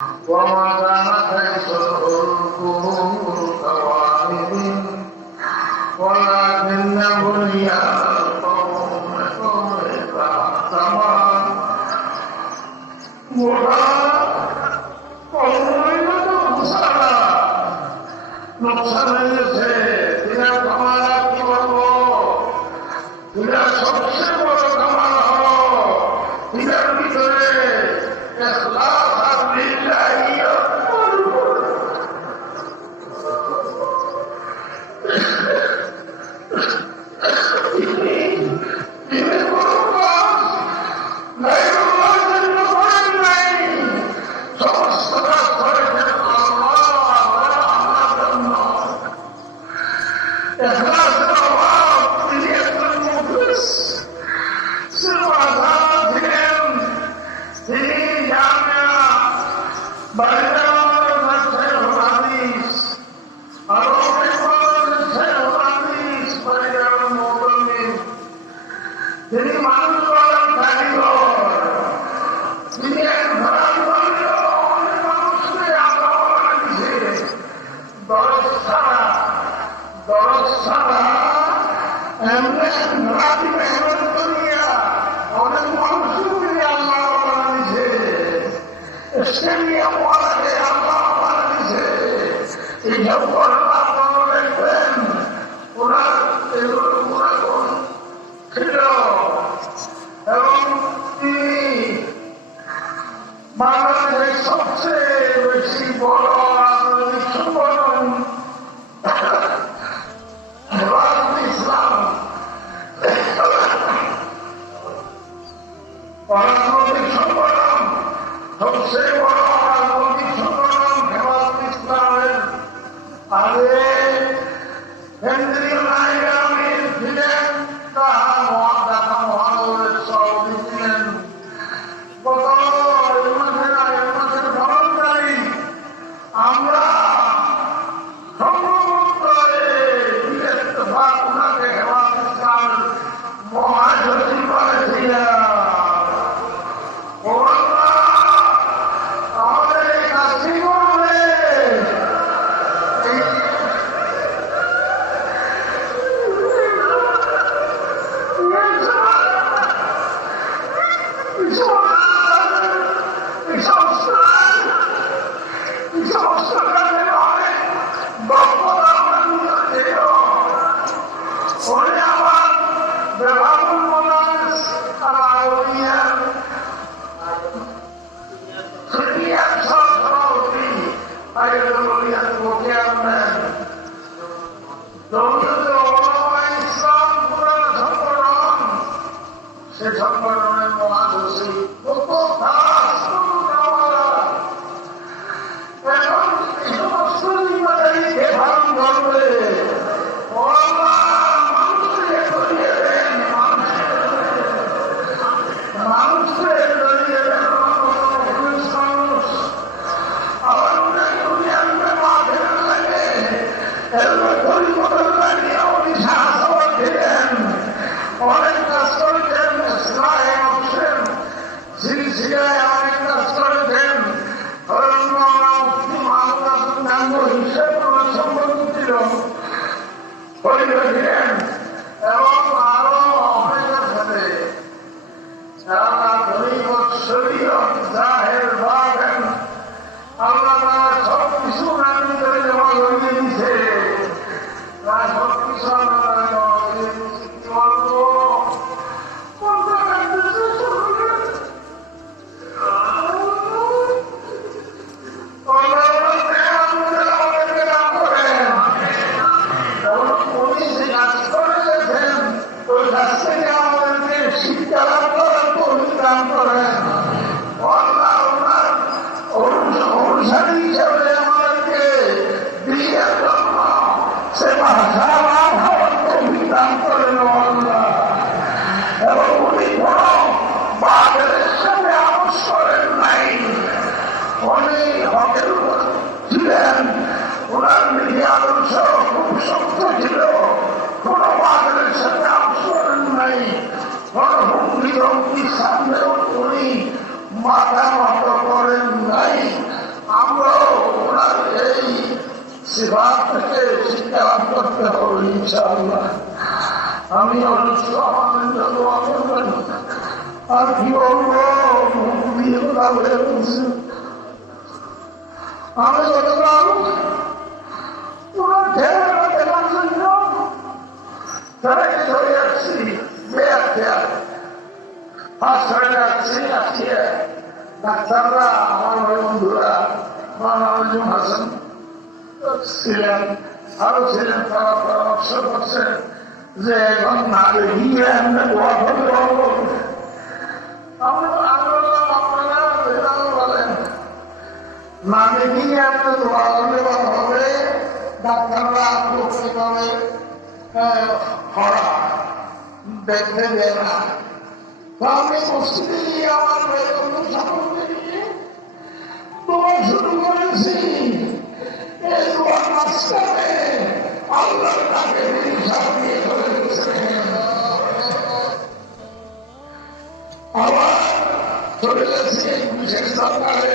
وما كان تيسركم كواهب ولكن بنيان قومكم إذا احتمى নুকসান হয়েছে। এরা কামারা কি বলবো, এরা সবচেয়ে বড় কামাল হলো এটার ভিতরে ইখলাস আর লিল্লাহিয়ত। তিনি মানুষ বলেন কারিগর, তিনি এক ধরার বললেও অনেক মানুষকে আল্লাহ দিছে। দরজ ছাড়া এমনি রাতি মেহনত করিয়া অনেক মানুষকে তিনি আল্লাহ দিছে। স্টেডিয়াম ওয়ালাকে আল্লাহ দিছে। এইসব ঘটনা আপনারা দেখবেন, ওনার এগুলো পুরাতন ছিল এবং তিনি বাংলাদেশের সবচেয়ে বেশি বড় রাজনৈতিক সংগঠন হেফাজতে ইসলাম, রাজনৈতিক সংগঠন, সবচেয়ে বড় রাজনৈতিক সংগঠন হেফাজতে ইসলামের আগে কেন্দ্রীয় নায়িকা আমির ছিলেন, আমরা মহাসচিব করেছিলাম। আমাদের এই কাজটি করবে সে সংগঠনের মহাসচিব অনেক কাজ করেছেন, সিলসিলায় অনেক কাজ করেছেন। হিসেব সম্পর্ক ছিল করেছিলেন এবং আরো অনেকের সাথে সারা শরীয়ত জাহের বাগেন আল্লাহ তারা সবকিছু নাম করে জমা করিয়ে দিছে। সবকিছু ওনার মিডিয়া আদর্শ খুব শক্ত ছিল, কোন বাদলের সাথে আচরণ নাই, কোন হুমকি ধমকির সামনেও উনি মাথা নত করেন নাই। সিফাত থেকে শিক্ষা লাভ করতে হবে ইনশাআল্লাহ। আমি অসুস্থ, আমাদের জন্য দোয়া করবেন। আর কি বলবো, মুখ দিয়ে কথা বলে বলছি। আমি গতকাল তোমার ঢেরা দেখার জন্য তারাকে ধরে আসছি, হাসপাতালে আসছি। আজকে ডাক্তাররা, আমার বন্ধুরা মানবজুম হাসান ছিলেন, আরো ছিলেন, তারা পরামর্শ করছেন যে এখন না দেখিয়ে আমরা দোয়া করতে পারবো। আমরা আপনারা বলেন না দেখিয়ে আমরা দোয়া করলে ভালো হবে। ডাক্তাররা করতে পারে হরা দেখতে দেয় না। আমি মসজিদে গিয়ে আমার বেতন সামনে নিয়ে দোয়া শুরু করেছি। এই দোয়ার মাঝখানে আল্লাহর তাকে সামনে করে দিয়েছেন। আবার চলে গেছি বিশেষ সরকারে,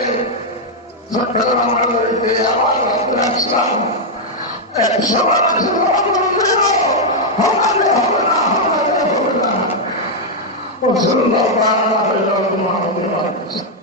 সরকার আমার বাড়িতে আবার রাত্রে আসলাম। 100 বার হবে না, হবে না, হবে না। وصلى الله على محمد وعلى اله وصحبه